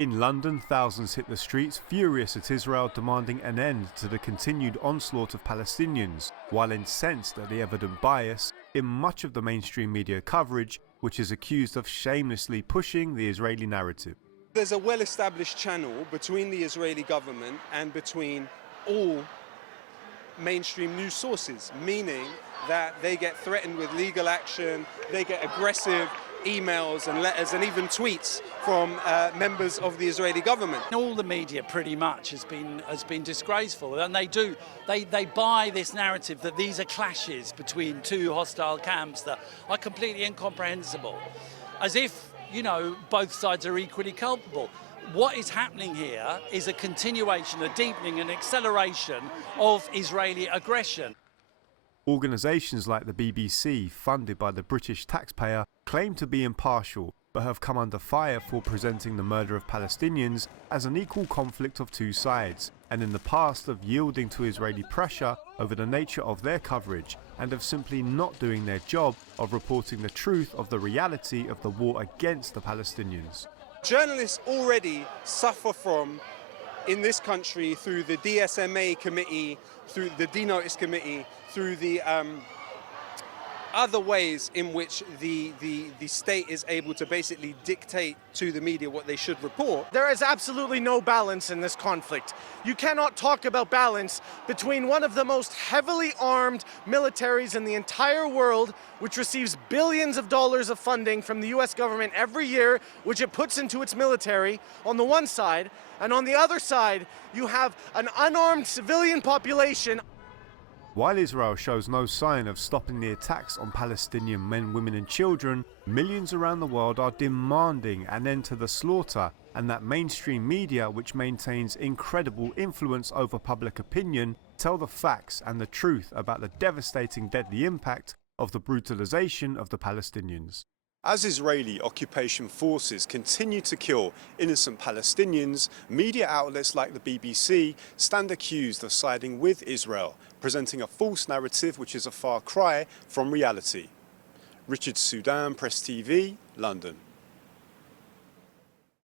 In London, thousands hit the streets furious at Israel, demanding an end to the continued onslaught of Palestinians, while incensed at the evident bias in much of the mainstream media coverage, which is accused of shamelessly pushing the Israeli narrative. There's a well-established channel between the Israeli government and between all mainstream news sources, meaning that they get threatened with legal action, they get aggressive emails and letters and even tweets from members of the Israeli government. All the media pretty much has been disgraceful, and they buy this narrative that these are clashes between two hostile camps that are completely incomprehensible, as if, you know, both sides are equally culpable. What is happening here is a continuation, a deepening, an acceleration of Israeli aggression. Organisations like the BBC, funded by the British taxpayer, claim to be impartial, but have come under fire for presenting the murder of Palestinians as an equal conflict of two sides, and in the past of yielding to Israeli pressure over the nature of their coverage, and of simply not doing their job of reporting the truth of the reality of the war against the Palestinians. Journalists already suffer from, in this country, through the DSMA committee, through the D-Notice committee, through the other ways in which the state is able to basically dictate to the media what they should report. There is absolutely no balance in this conflict. You cannot talk about balance between one of the most heavily armed militaries in the entire world, which receives billions of dollars of funding from the US government every year, which it puts into its military, on the one side, and on the other side, you have an unarmed civilian population. While Israel shows no sign of stopping the attacks on Palestinian men, women and children, millions around the world are demanding an end to the slaughter, and that mainstream media, which maintains incredible influence over public opinion, tell the facts and the truth about the devastating deadly impact of the brutalization of the Palestinians. As Israeli occupation forces continue to kill innocent Palestinians, media outlets like the BBC stand accused of siding with Israel, presenting a false narrative which is a far cry from reality. Richard Sudan, Press TV, London.